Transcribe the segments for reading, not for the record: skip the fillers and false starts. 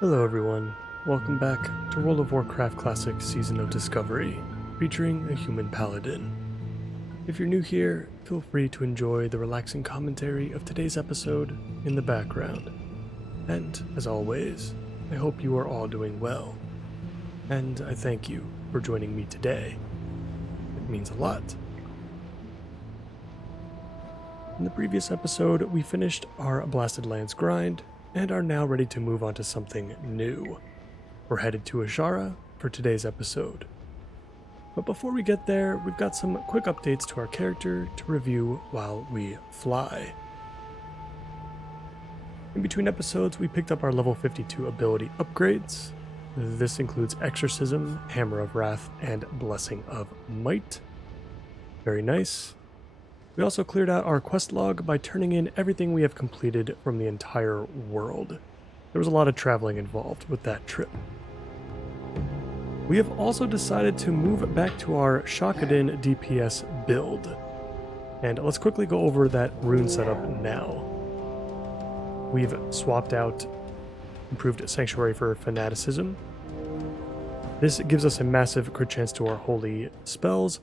Hello everyone, welcome back to World of Warcraft Classic Season of Discovery, featuring a Human Paladin. If you're new here, feel free to enjoy the relaxing commentary of today's episode in the background. And, as always, I hope you are all doing well. And I thank you for joining me today. It means a lot. In the previous episode, we finished our Blasted Lands grind, and are now ready to move on to something new. We're headed to Azshara for today's episode. But before we get there, we've got some quick updates to our character to review while we fly. In between episodes, we picked up our level 52 ability upgrades. This includes Exorcism, Hammer of Wrath, and Blessing of Might. Very nice. We also cleared out our quest log by turning in everything we have completed from the entire world. There was a lot of traveling involved with that trip. We have also decided to move back to our Shakadin DPS build. And let's quickly go over that rune setup now. We've swapped out improved Sanctuary for Fanaticism. This gives us a massive crit chance to our holy spells,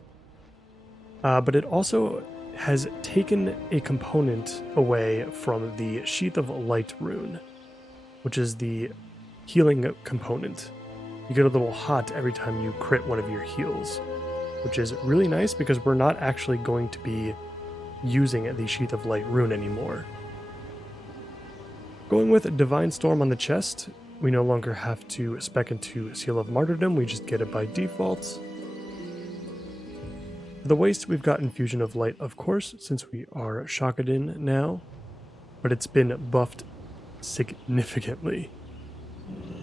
but it also has taken a component away from the Sheath of Light rune, which is the healing component. You get a little hot every time you crit one of your heals, which is really nice because we're not actually going to be using the Sheath of Light rune anymore. Going with Divine Storm on the chest, we no longer have to spec into Seal of Martyrdom, we just get it by default. For the waist, we've got Infusion of Light, of course, since we are Shakadin now, but it's been buffed significantly.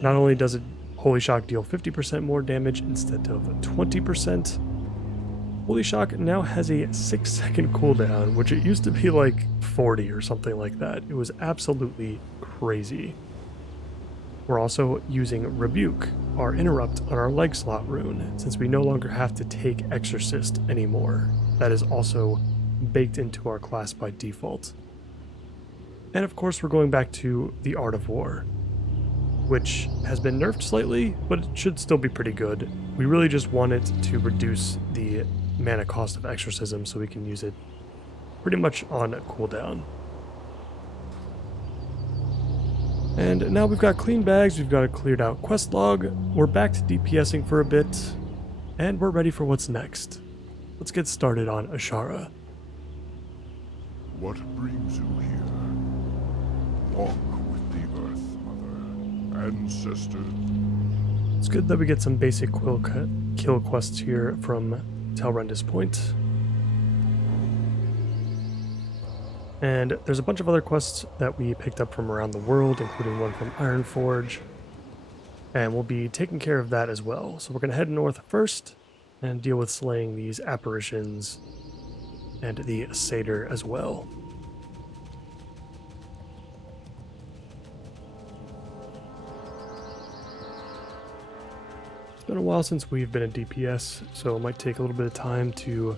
Not only does it Holy Shock deal 50% more damage instead of 20%, Holy Shock now has a 6-second cooldown, which it used to be like 40 or something like that. It was absolutely crazy. We're also using Rebuke, our interrupt on our leg slot rune, since we no longer have to take Exorcist anymore. That is also baked into our class by default. And of course we're going back to the Art of War, which has been nerfed slightly, but it should still be pretty good. We really just want it to reduce the mana cost of Exorcism so we can use it pretty much on cooldown. And now we've got clean bags, we've got a cleared out quest log, we're back to DPSing for a bit, and we're ready for what's next. Let's get started on Azshara. What brings you here? Walk with the Earth Mother, ancestor. It's good that we get some basic kill quests here from Tel'Rendis Point. And there's a bunch of other quests that we picked up from around the world, including one from Ironforge. And we'll be taking care of that as well. So we're going to head north first and deal with slaying these apparitions and the satyr as well. It's been a while since we've been a DPS, so it might take a little bit of time to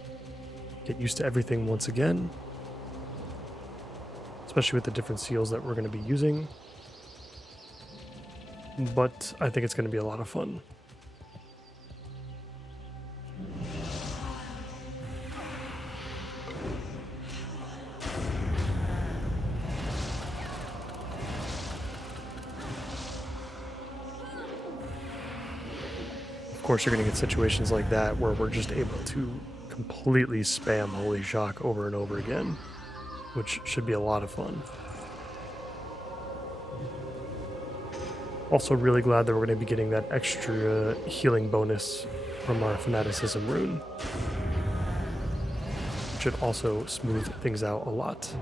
get used to everything once again, especially with the different seals that we're going to be using. But I think it's going to be a lot of fun. Of course, you're going to get situations like that where we're just able to completely spam Holy Shock over and over again, which should be a lot of fun. Also really glad that we're going to be getting that extra healing bonus from our Fanaticism rune, which should also smooth things out a lot.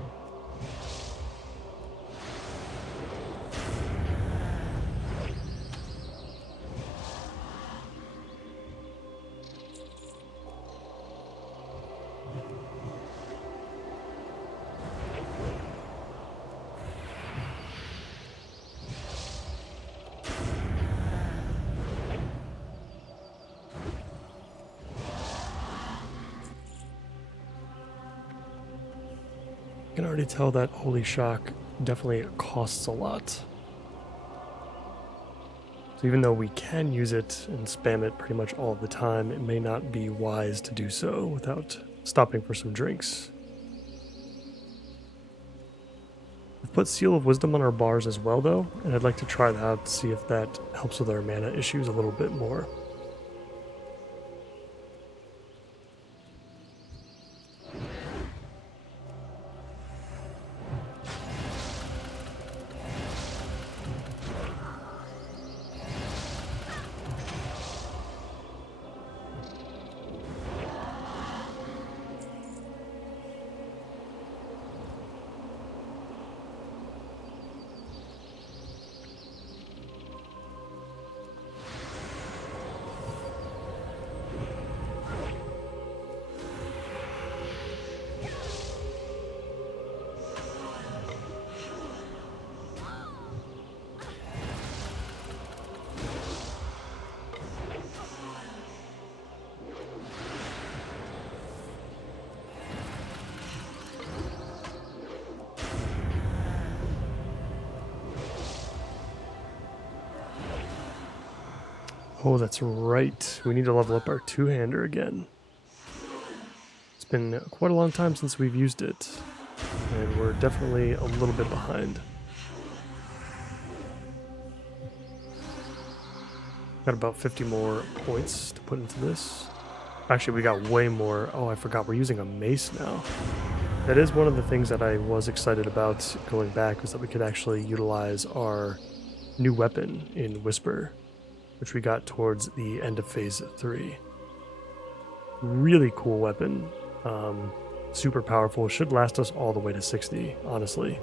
I can already tell that Holy Shock definitely costs a lot. So even though we can use it and spam it pretty much all the time, it may not be wise to do so without stopping for some drinks. We've put Seal of Wisdom on our bars as well though, and I'd like to try that out to see if that helps with our mana issues a little bit more. Oh, that's right. We need to level up our two-hander again. It's been quite a long time since we've used it, and we're definitely a little bit behind. Got about 50 more points to put into this. Actually, we got way more. Oh, I forgot we're using a mace now. That is one of the things that I was excited about going back, was that we could actually utilize our new weapon in Whisper, which we got towards the end of Phase 3. Really cool weapon. Super powerful. Should last us all the way to 60, honestly.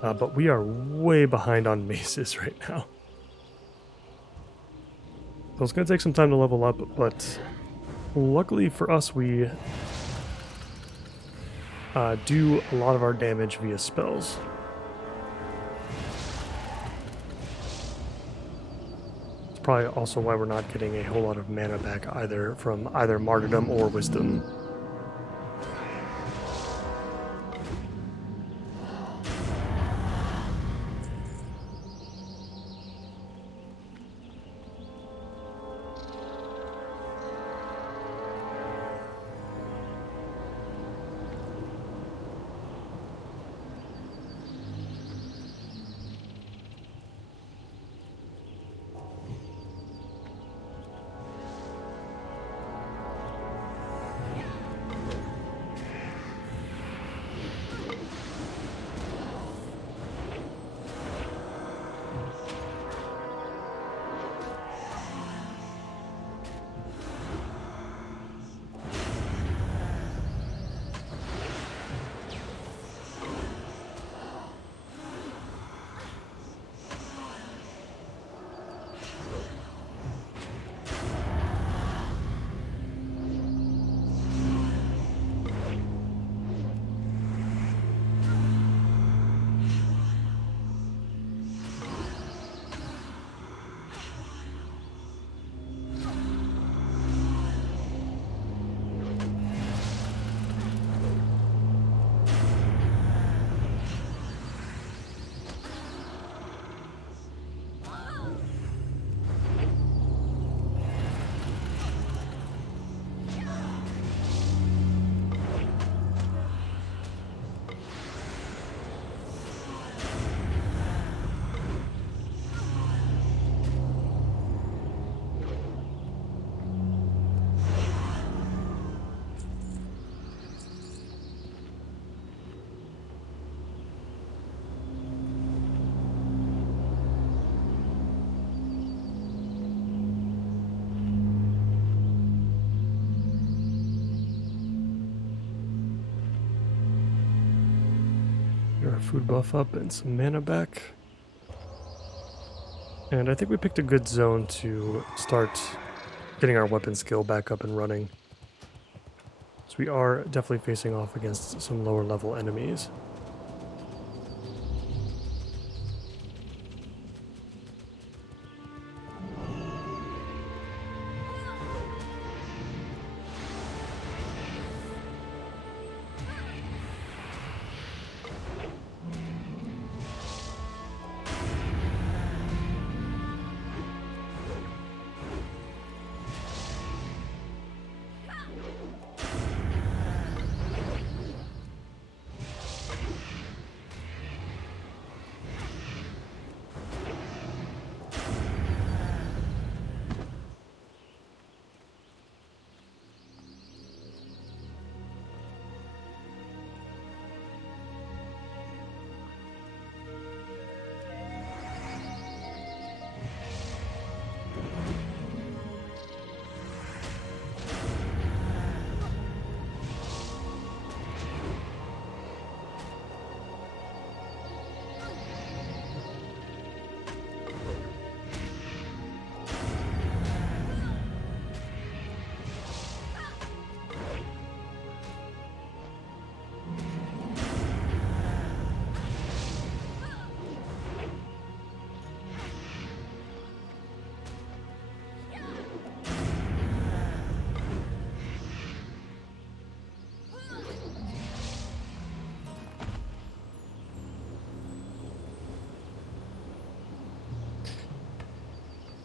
But we are way behind on maces right now. So it's going to take some time to level up, but luckily for us, we do a lot of our damage via spells. Probably also why we're not getting a whole lot of mana back either from either Martyrdom or Wisdom. Get our food buff up and some mana back. And I think we picked a good zone to start getting our weapon skill back up and running. So we are definitely facing off against some lower level enemies.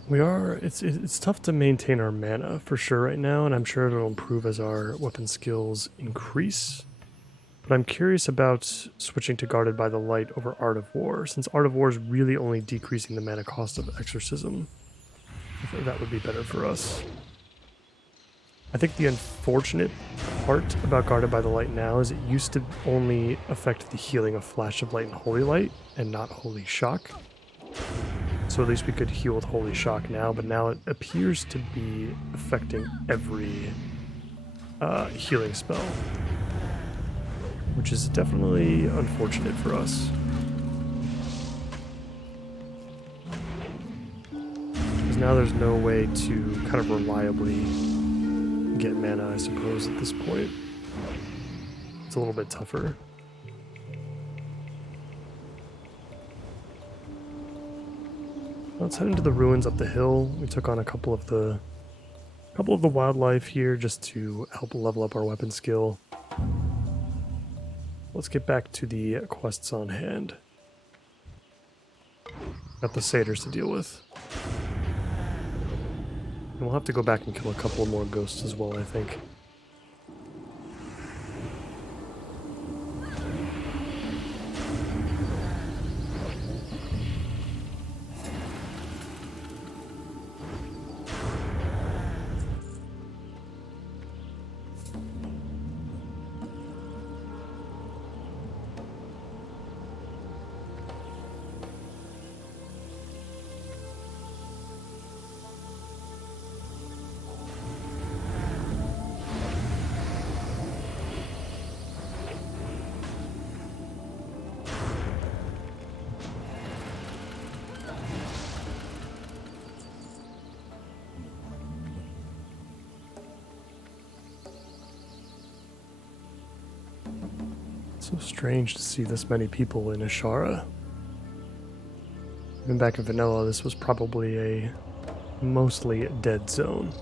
We are, it's tough to maintain our mana for sure right now, and I'm sure it'll improve as our weapon skills increase. But I'm curious about switching to Guarded by the Light over Art of War, since Art of War is really only decreasing the mana cost of Exorcism. That would be better for us. I think the unfortunate part about Guarded by the Light now is it used to only affect the healing of Flash of Light and Holy Light, and not Holy Shock. So at least we could heal with Holy Shock now, but now it appears to be affecting every healing spell, which is definitely unfortunate for us. Because now there's no way to kind of reliably get mana, I suppose, at this point. It's a little bit tougher. Let's head into the ruins up the hill. We took on a couple of the wildlife here just to help level up our weapon skill. Let's get back to the quests on hand. Got the satyrs to deal with. And we'll have to go back and kill a couple more ghosts as well, I think. So strange to see this many people in Ashara. Even back in vanilla, this was probably a mostly dead zone.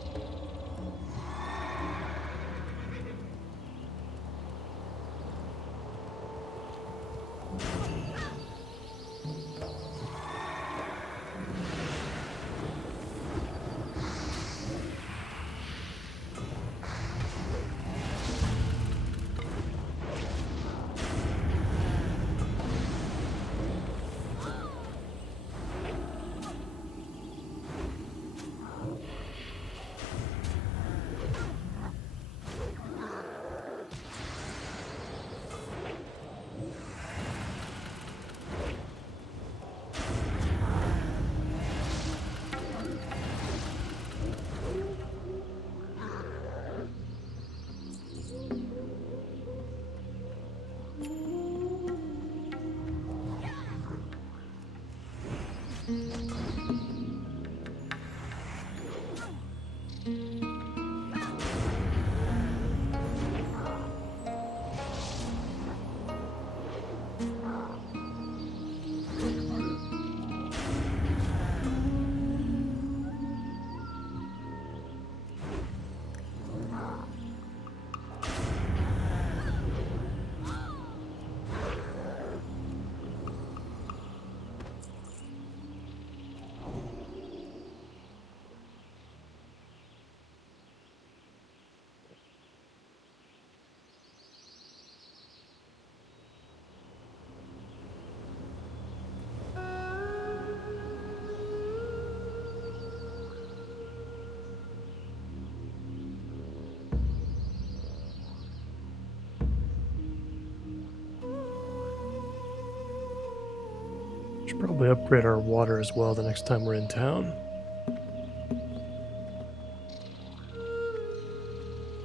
Should probably upgrade our water as well the next time we're in town.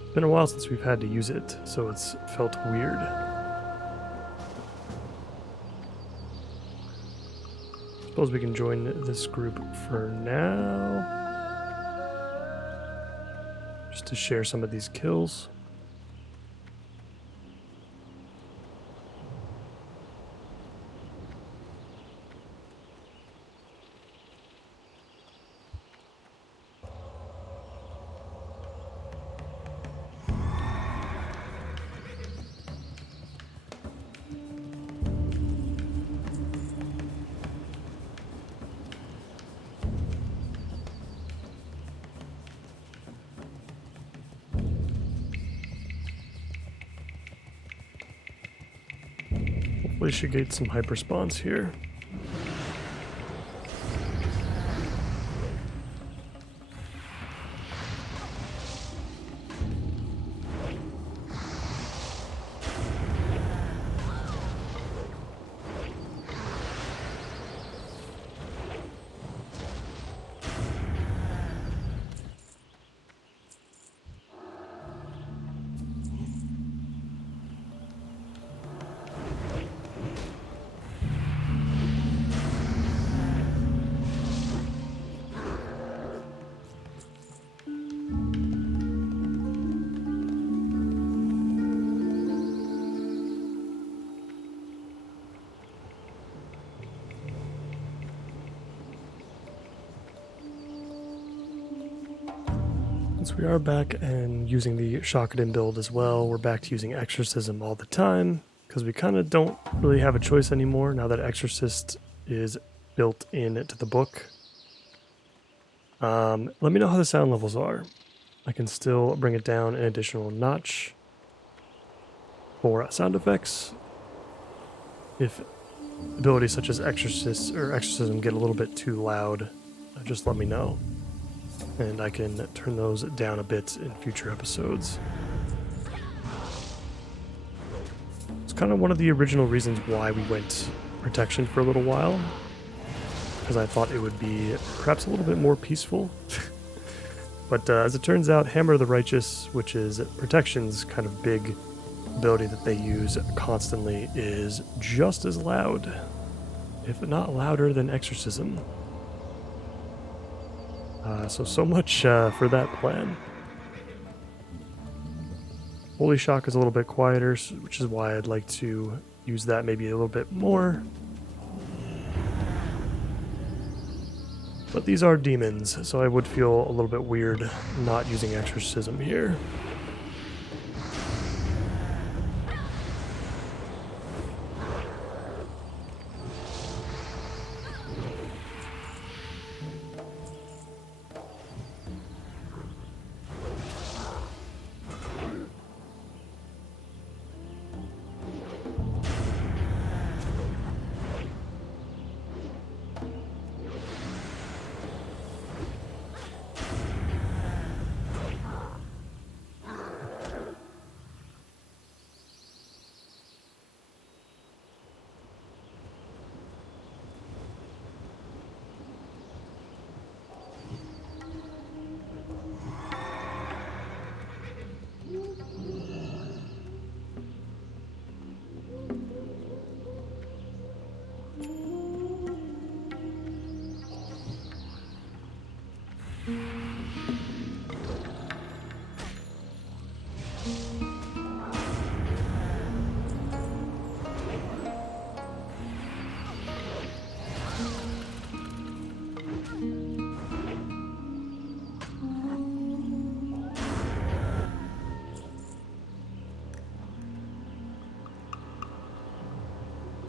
It's been a while since we've had to use it, so it's felt weird. Suppose we can join this group for now, just to share some of these kills. Hopefully she gets some hyper spawns here. Since we are back and using the Shockedin build as well, we're back to using Exorcism all the time, because we kind of don't really have a choice anymore now that Exorcist is built into the book. Let me know how the sound levels are. I can still bring it down an additional notch for sound effects. If abilities such as Exorcist or Exorcism get a little bit too loud, just let me know, and I can turn those down a bit in future episodes. It's kind of one of the original reasons why we went protection for a little while, because I thought it would be perhaps a little bit more peaceful. But as it turns out, Hammer of the Righteous, which is protection's kind of big ability that they use constantly, is just as loud, if not louder than Exorcism. So much for that plan. Holy Shock is a little bit quieter, which is why I'd like to use that maybe a little bit more. But these are demons, so I would feel a little bit weird not using Exorcism here.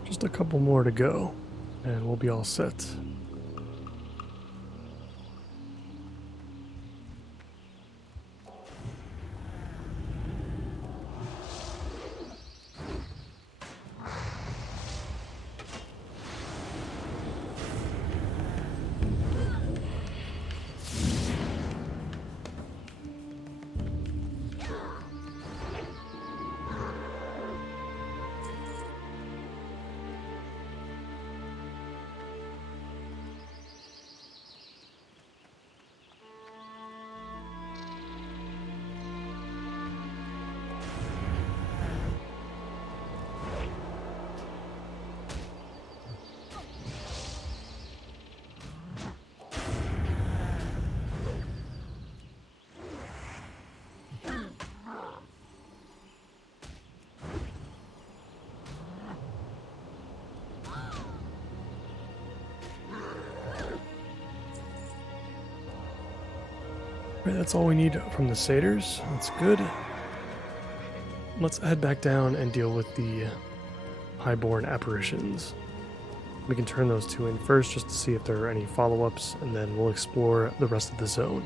Just a couple more to go, and we'll be all set. Right, that's all we need from the satyrs. That's good. Let's head back down and deal with the highborn apparitions. We can turn those two in first just to see if there are any follow-ups, and then we'll explore the rest of the zone.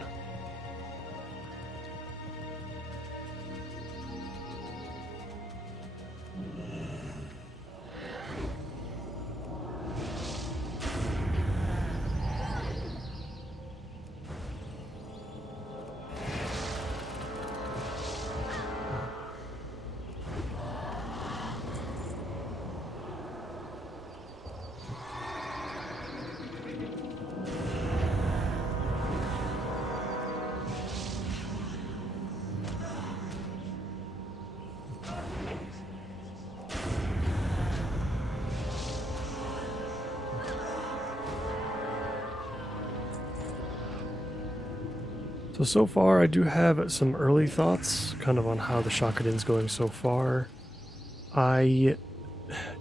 So far I do have some early thoughts kind of on how the Shakadin's going so far.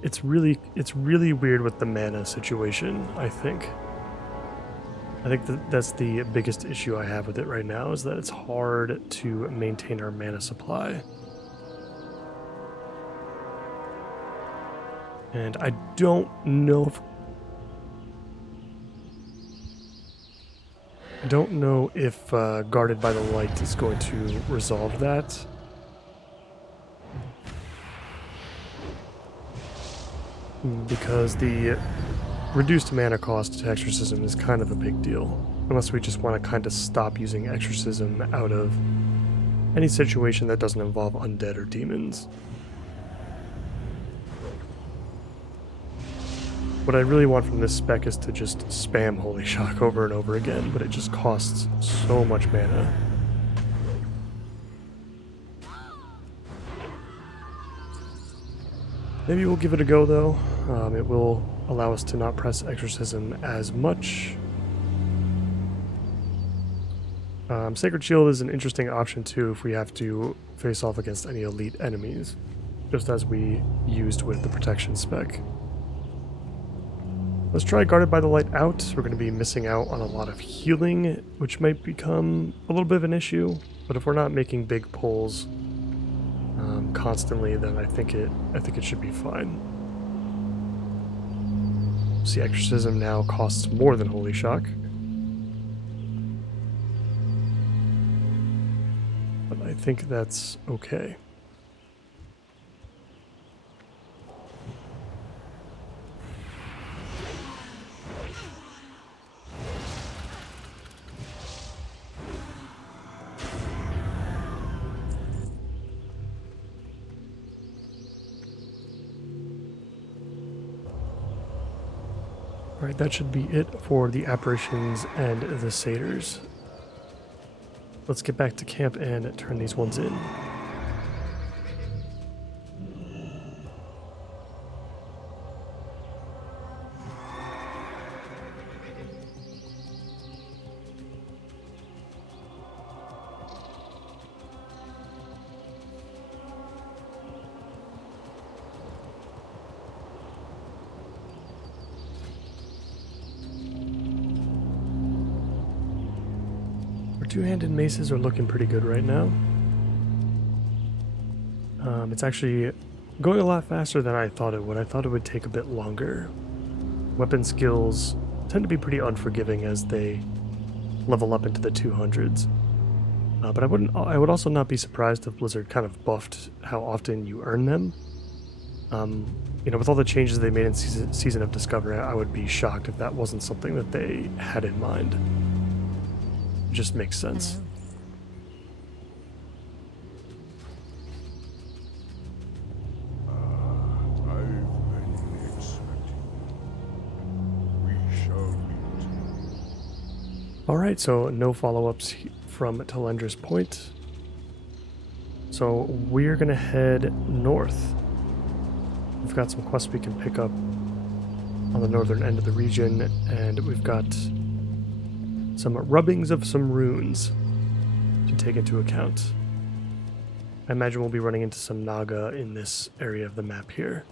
It's really weird with the mana situation, I think. I think that's the biggest issue I have with it right now, is that it's hard to maintain our mana supply. And I don't know if Guarded by the Light is going to resolve that. Because the reduced mana cost to Exorcism is kind of a big deal. Unless we just want to kind of stop using Exorcism out of any situation that doesn't involve undead or demons. What I really want from this spec is to just spam Holy Shock over and over again, but it just costs so much mana. Maybe we'll give it a go though. It will allow us to not press Exorcism as much. Sacred Shield is an interesting option too if we have to face off against any elite enemies, just as we used with the protection spec. Let's try Guarded by the Light out. We're going to be missing out on a lot of healing, which might become a little bit of an issue, but if we're not making big pulls constantly, then I think it should be fine. See, Exorcism now costs more than Holy Shock. But I think that's okay. Alright, that should be it for the apparitions and the satyrs. Let's get back to camp and turn these ones in. Two-handed maces are looking pretty good right now. It's actually going a lot faster than I thought it would. I thought it would take a bit longer. Weapon skills tend to be pretty unforgiving as they level up into the 200s. But I would also not be surprised if Blizzard kind of buffed how often you earn them. You know, with all the changes they made in Season of Discovery, I would be shocked if that wasn't something that they had in mind. It just makes sense. Alright, so no follow-ups from Talendra's Point. So we're going to head north. We've got some quests we can pick up on the northern end of the region, and we've got some rubbings of some runes to take into account. I imagine we'll be running into some Naga in this area of the map here.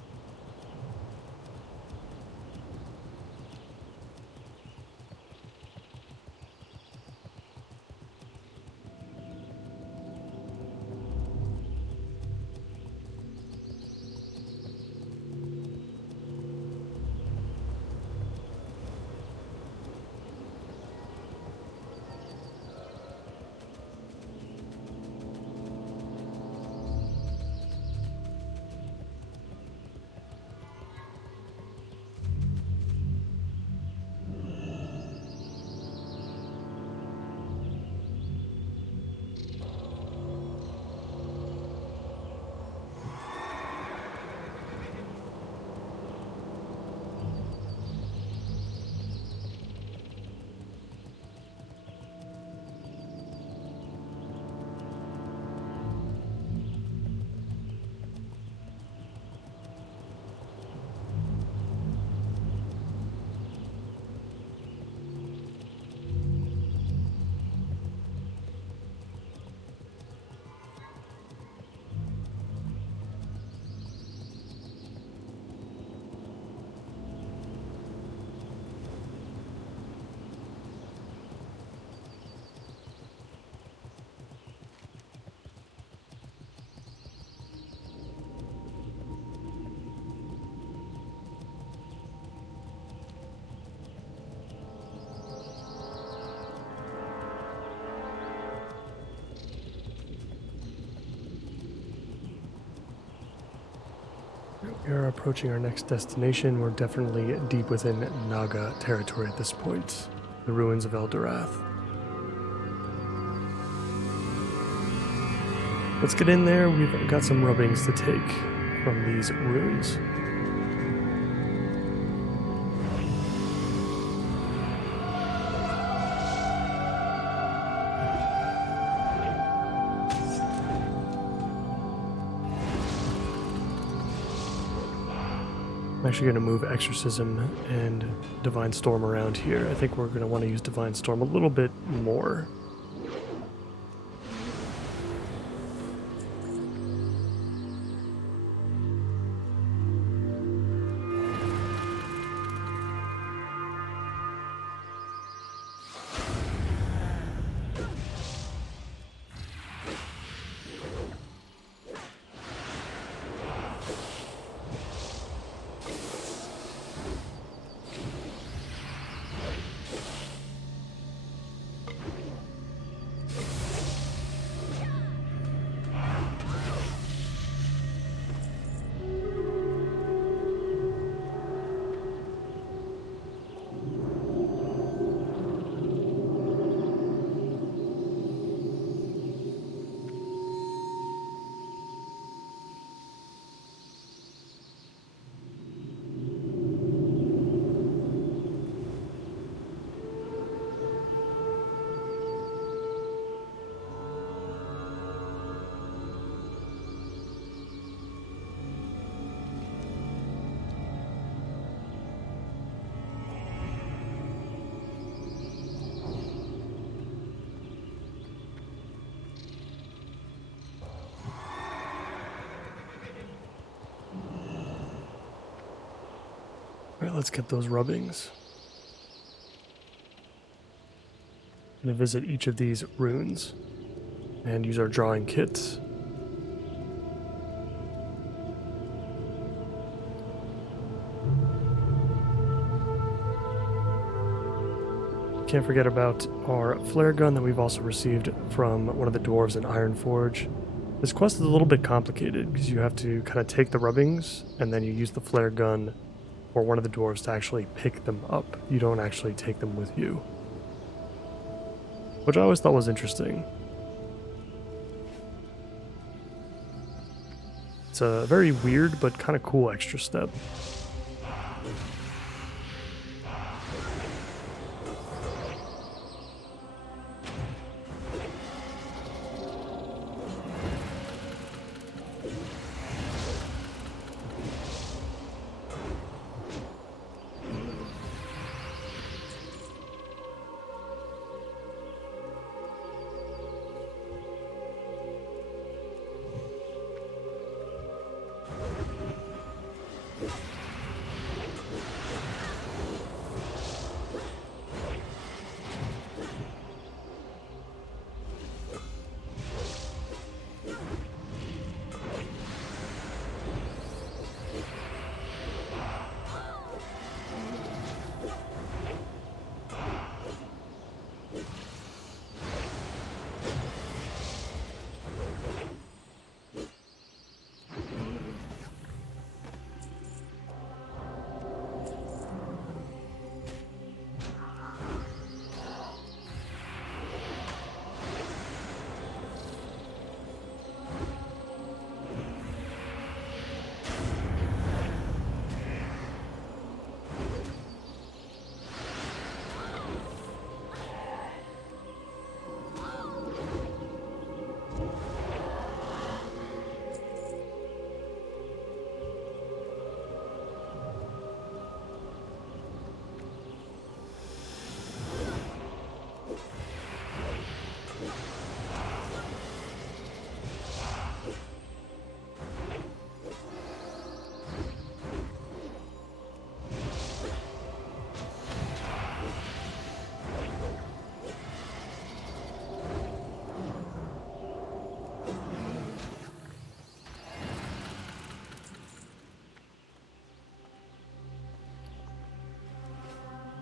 We are approaching our next destination. We're definitely deep within Naga territory at this point. The ruins of Eldorath. Let's get in there. We've got some rubbings to take from these runes. I'm actually going to move Exorcism and Divine Storm around here. I think we're going to want to use Divine Storm a little bit more. Alright, let's get those rubbings. I'm going to visit each of these runes and use our drawing kits. Can't forget about our flare gun that we've also received from one of the dwarves in Ironforge. This quest is a little bit complicated because you have to kind of take the rubbings and then you use the flare gun or one of the dwarves to actually pick them up. You don't actually take them with you, which I always thought was interesting. It's a very weird but kind of cool extra step.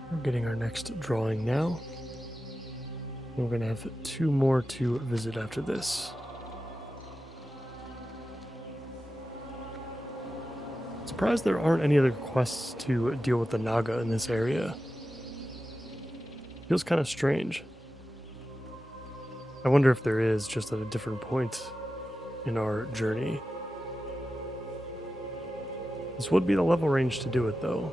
We're getting our next drawing now. We're going to have 2 more to visit after this. Let's surprised there aren't any other quests to deal with the Naga in this area. Feels kind of strange. I wonder if there is, just at a different point in our journey. This would be the level range to do it, though.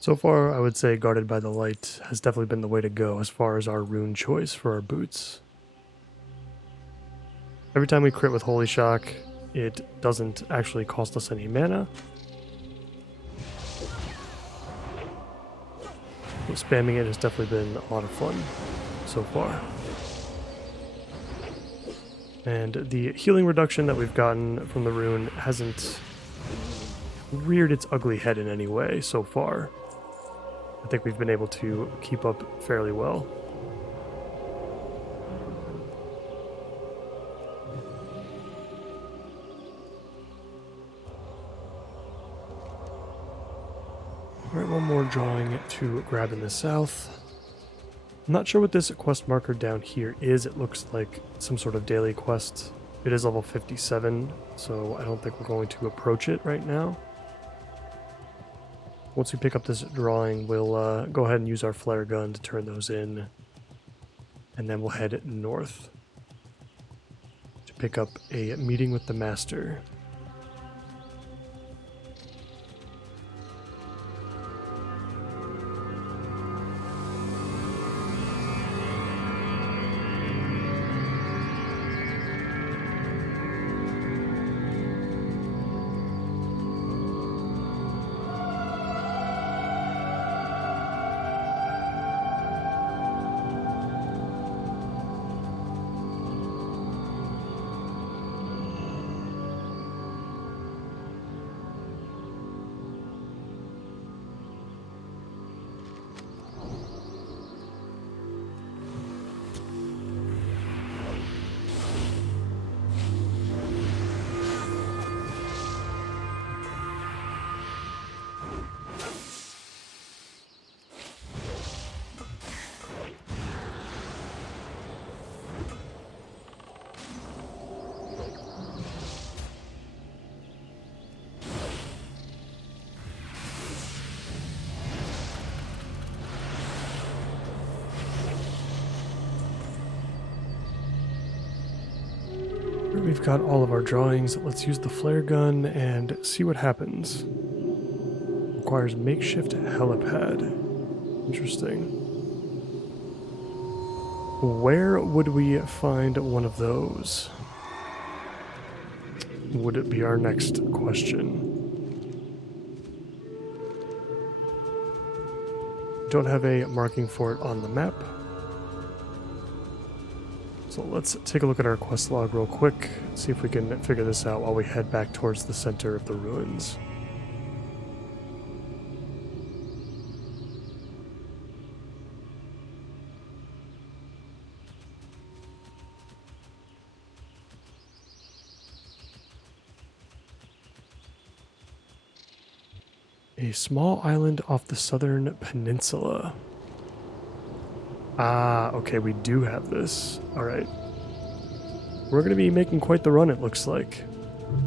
So far, I would say Guarded by the Light has definitely been the way to go as far as our rune choice for our boots. Every time we crit with Holy Shock, it doesn't actually cost us any mana. So spamming it has definitely been a lot of fun so far. And the healing reduction that we've gotten from the rune hasn't reared its ugly head in any way so far. I think we've been able to keep up fairly well. Alright, one more drawing to grab in the south. I'm not sure what this quest marker down here is. It looks like some sort of daily quest. It is level 57, so I don't think we're going to approach it right now. Once we pick up this drawing, we'll go ahead and use our flare gun to turn those in, and then we'll head north to pick up a meeting with the master. We've got all of our drawings. Let's use the flare gun and see what happens. Requires makeshift helipad. Interesting. Where would we find one of those? Would it be our next question? Don't have a marking for it on the map. So let's take a look at our quest log real quick, see if we can figure this out while we head back towards the center of the ruins. A small island off the southern peninsula. Ah, okay, we do have this. Alright. We're going to be making quite the run, it looks like.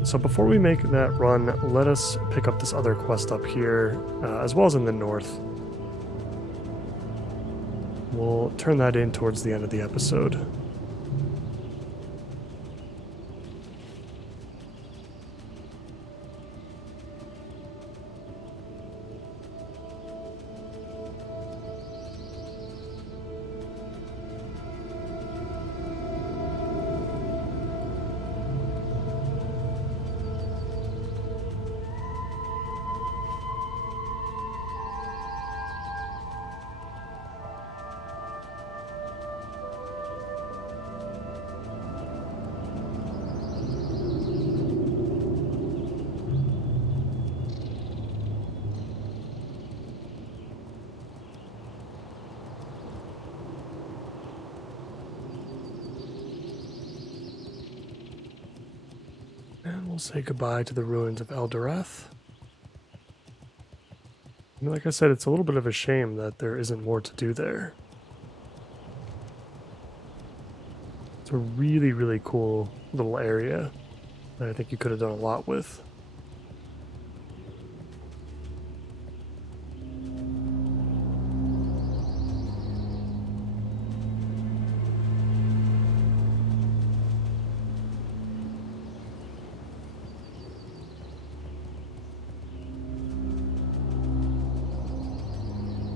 So before we make that run, let us pick up this other quest up here, as well as in the north. We'll turn that in towards the end of the episode. And we'll say goodbye to the ruins of Eldorath. I mean, like I said, it's a little bit of a shame that there isn't more to do there. It's a really, really cool little area that I think you could have done a lot with.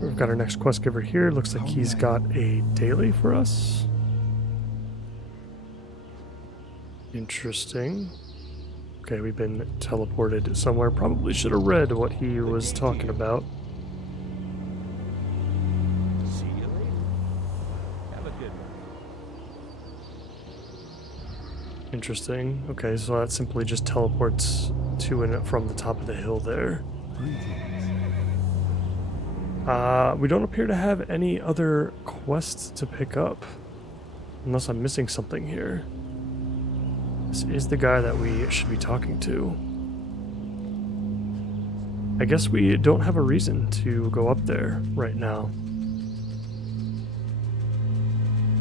We've got our next quest giver here. Looks like he's got a daily for us. Interesting. Okay, we've been teleported somewhere. Probably should have read what he was talking about. See you later. Have a good one. Interesting. Okay, so that simply just teleports to and from the top of the hill there. We don't appear to have any other quests to pick up. Unless I'm missing something here. This is the guy that we should be talking to. I guess we don't have a reason to go up there right now.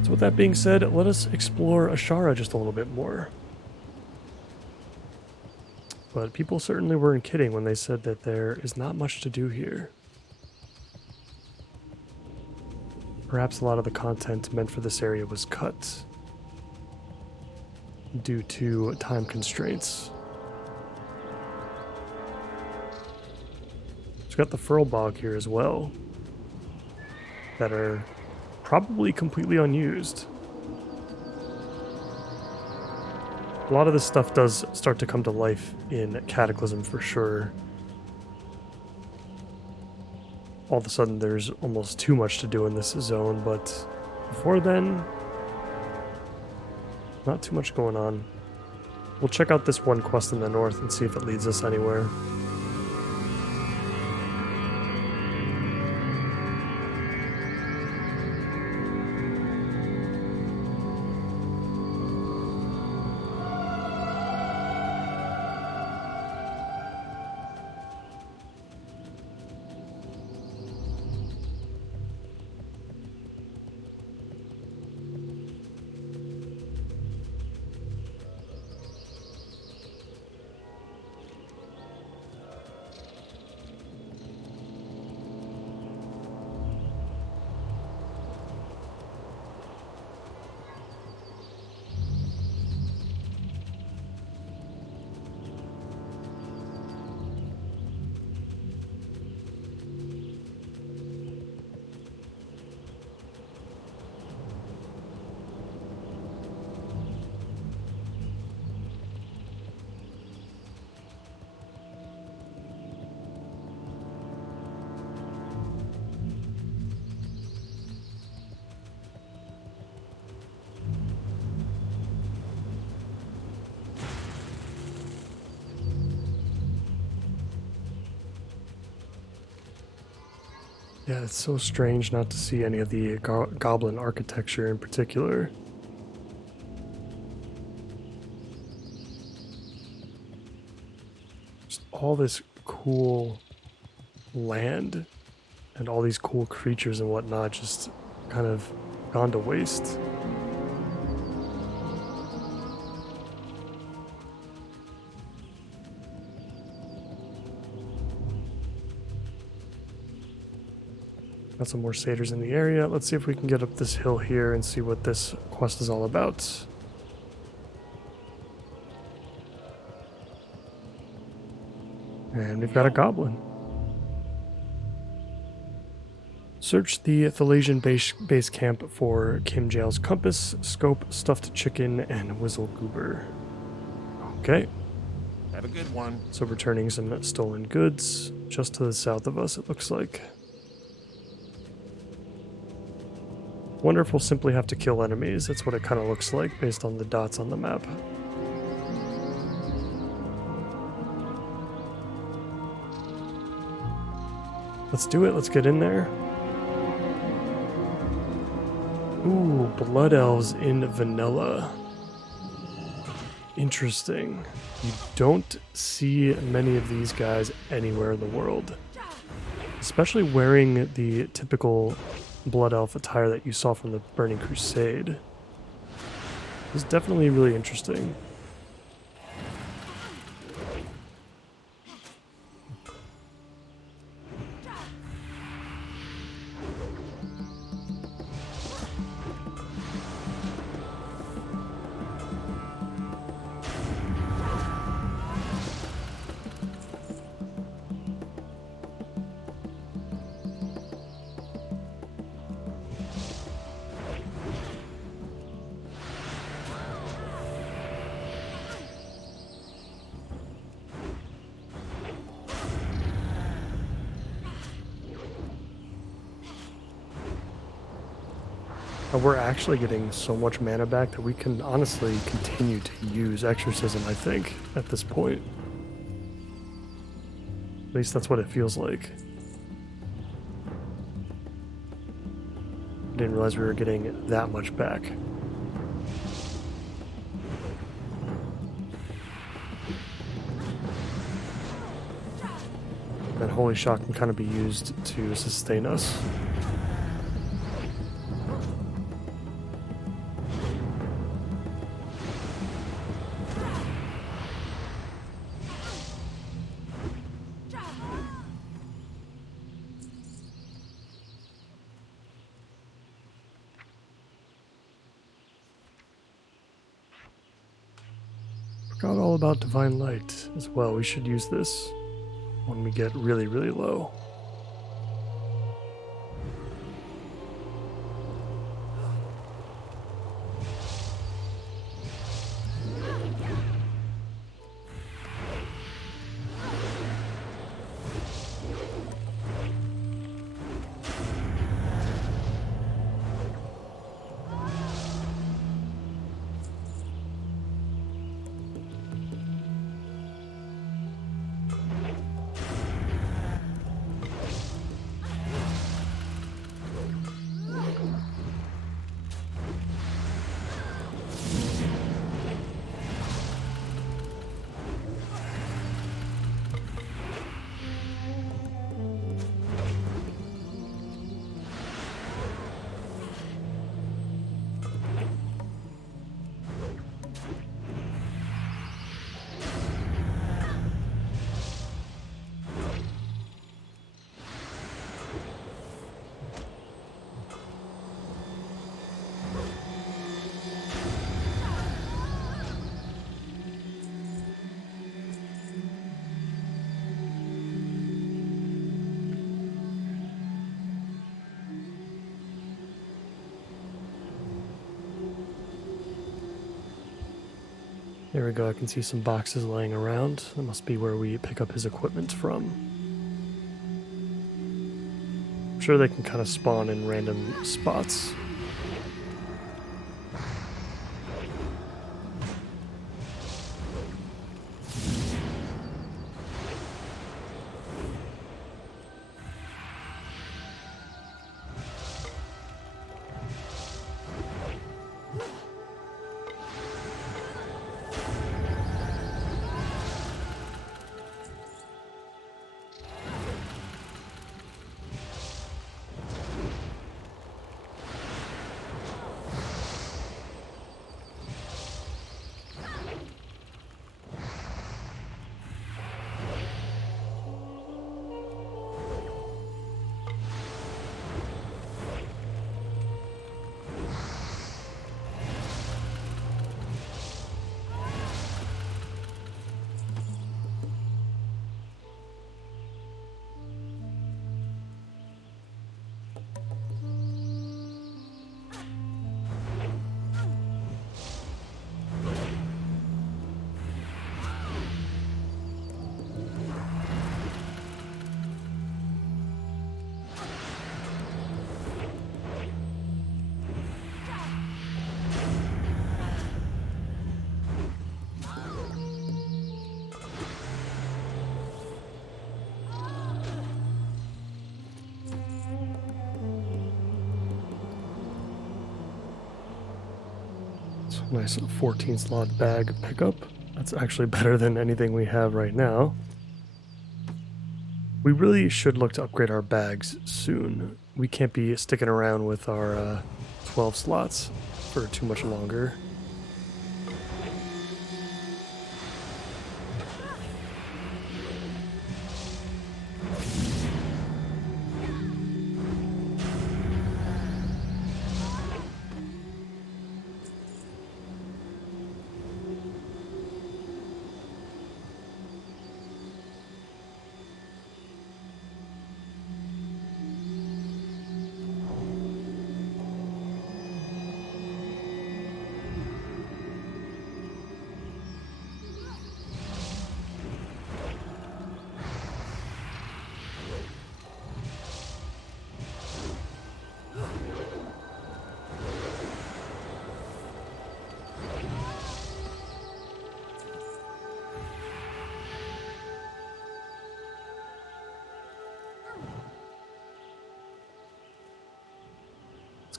So with that being said, let us explore Ashara just a little bit more. But people certainly weren't kidding when they said that there is not much to do here. Perhaps a lot of the content meant for this area was cut due to time constraints. We've got the Furl Bog here as well that are probably completely unused. A lot of this stuff does start to come to life in Cataclysm for sure. All of a sudden there's almost too much to do in this zone, but before then, not too much going on. We'll check out this one quest in the north and see if it leads us anywhere. Yeah, it's so strange not to see any of the goblin architecture in particular. Just all this cool land and all these cool creatures and whatnot just kind of gone to waste. Got some more satyrs in the area. Let's see if we can get up this hill here and see what this quest is all about. And we've got a goblin. Search the Thalasian base camp for Kim Jail's compass, scope, stuffed chicken, and whistle goober. Okay. Have a good one. So returning some stolen goods just to the south of us, it looks like. Wonder if we'll simply have to kill enemies. That's what it kind of looks like based on the dots on the map. Let's do it. Let's get in there. Ooh, blood elves in vanilla. Interesting. You don't see many of these guys anywhere in the world, especially wearing the typical Blood Elf attire that you saw from the Burning Crusade. It's definitely really interesting. We're actually getting so much mana back that we can honestly continue to use Exorcism, I think, at this point. At least that's what it feels like. I didn't realize we were getting that much back. That Holy Shock can kind of be used to sustain us. Forgot all about Divine Light as well. We should use this when we get really, really low. There we go, I can see some boxes laying around. That must be where we pick up his equipment from. I'm sure they can kind of spawn in random spots. Nice 14 slot bag pickup. That's actually better than anything we have right now. We really should look to upgrade our bags soon. We can't be sticking around with our 12 slots for too much longer.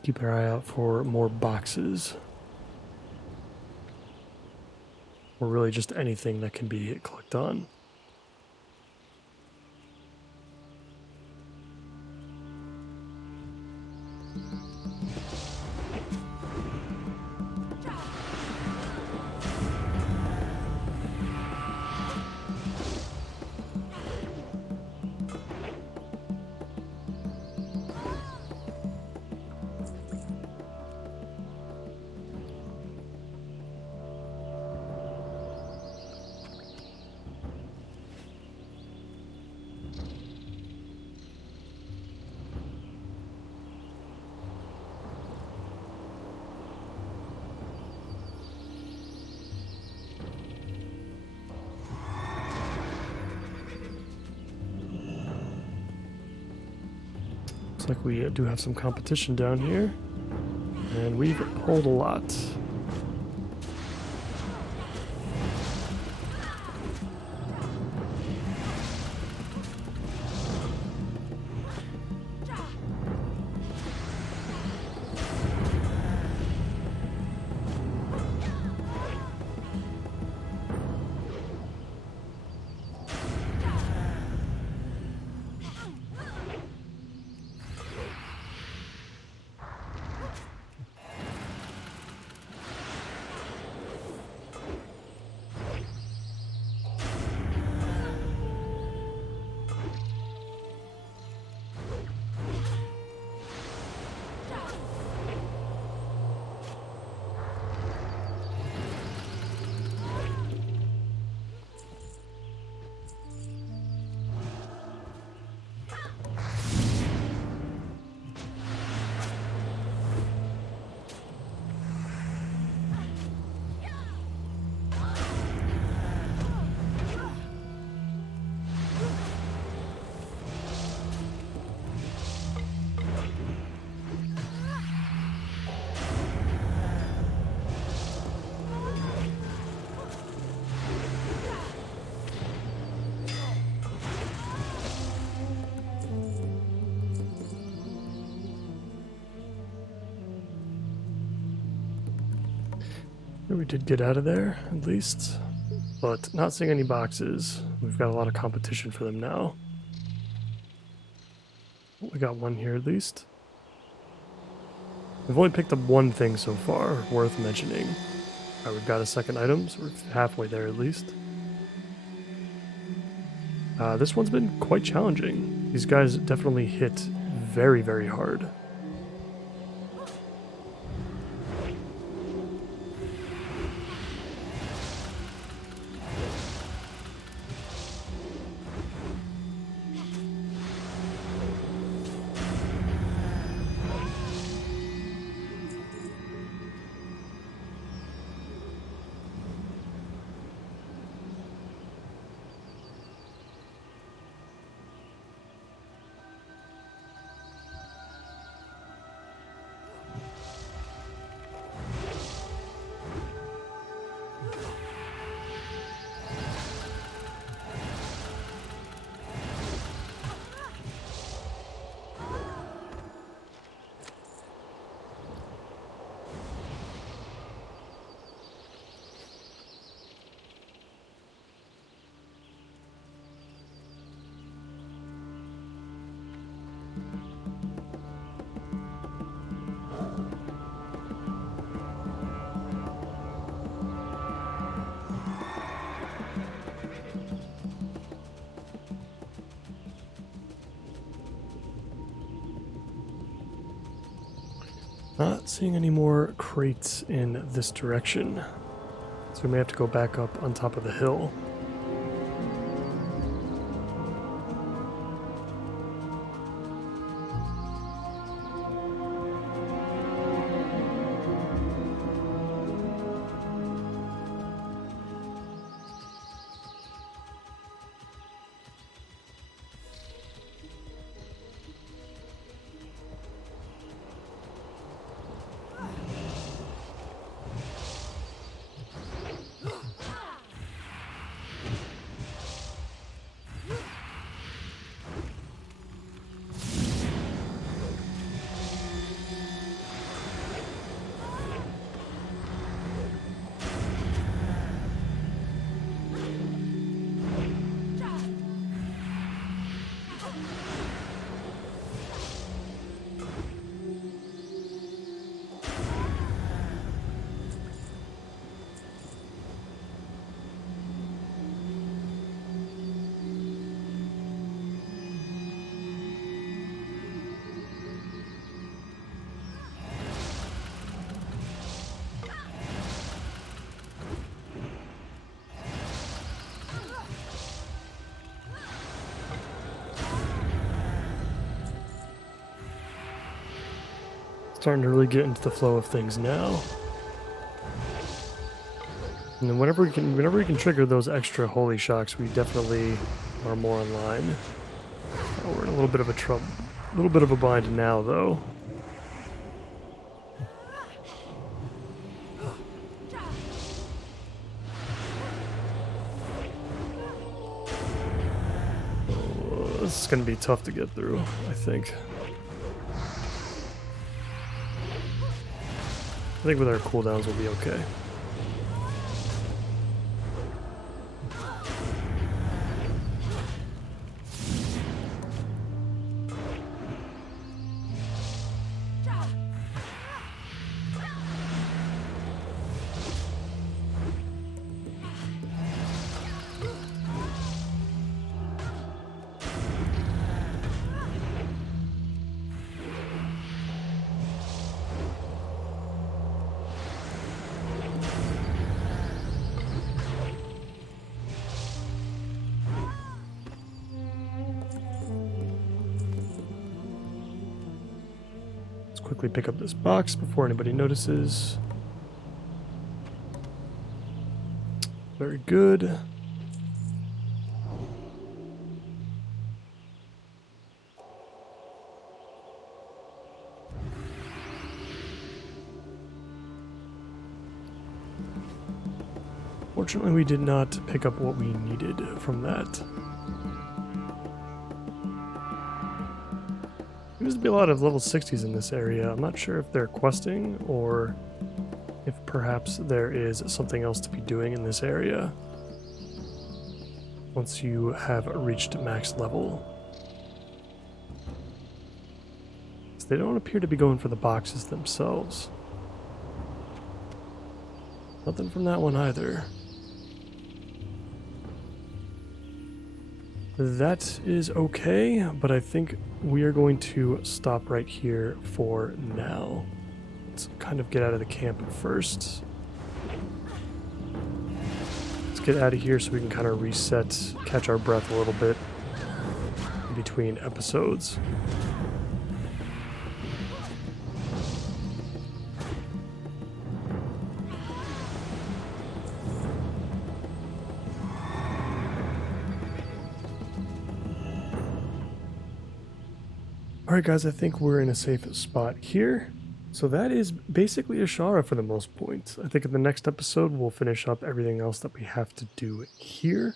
Keep our eye out for more boxes. Or really just anything that can be clicked on. Looks like we do have some competition down here, and we've pulled a lot. We did get out of there, at least. But not seeing any boxes. We've got a lot of competition for them now. We got one here, at least. We've only picked up one thing so far, worth mentioning. Alright, we've got a second item, so we're halfway there, at least. This one's been quite challenging. These guys definitely hit very, very hard. Not seeing any more crates in this direction. So we may have to go back up on top of the hill. Starting to really get into the flow of things now. And then whenever we can trigger those extra holy shocks, we definitely are more online. Oh, we're in a little bit of a bind now, though. Oh, this is going to be tough to get through, I think. I think with our cooldowns we'll be okay. Quickly pick up this box before anybody notices. Very good. Fortunately, we did not pick up what we needed from that. There seems to be a lot of level 60s in this area. I'm not sure if they're questing or if perhaps there is something else to be doing in this area once you have reached max level. So they don't appear to be going for the boxes themselves. Nothing from that one either. That is okay, but I think we are going to stop right here for now. Let's kind of get out of the camp first. Let's get out of here so we can kind of reset, catch our breath a little bit in between episodes. Alright guys, I think we're in a safe spot here. So that is basically Ashara for the most part. I think in the next episode we'll finish up everything else that we have to do here.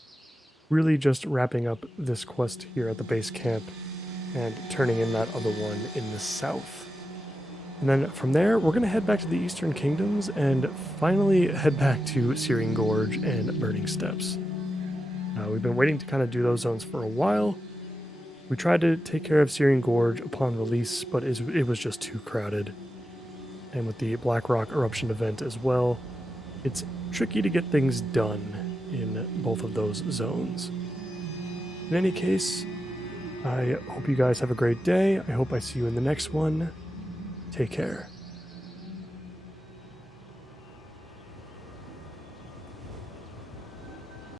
Really just wrapping up this quest here at the base camp and turning in that other one in the south. And then from there we're going to head back to the Eastern Kingdoms and finally head back to Searing Gorge and Burning Steppes. We've been waiting to kind of do those zones for a while. We tried to take care of Searing Gorge upon release, but it was just too crowded. And with the Blackrock Eruption event as well, it's tricky to get things done in both of those zones. In any case, I hope you guys have a great day. I hope I see you in the next one. Take care.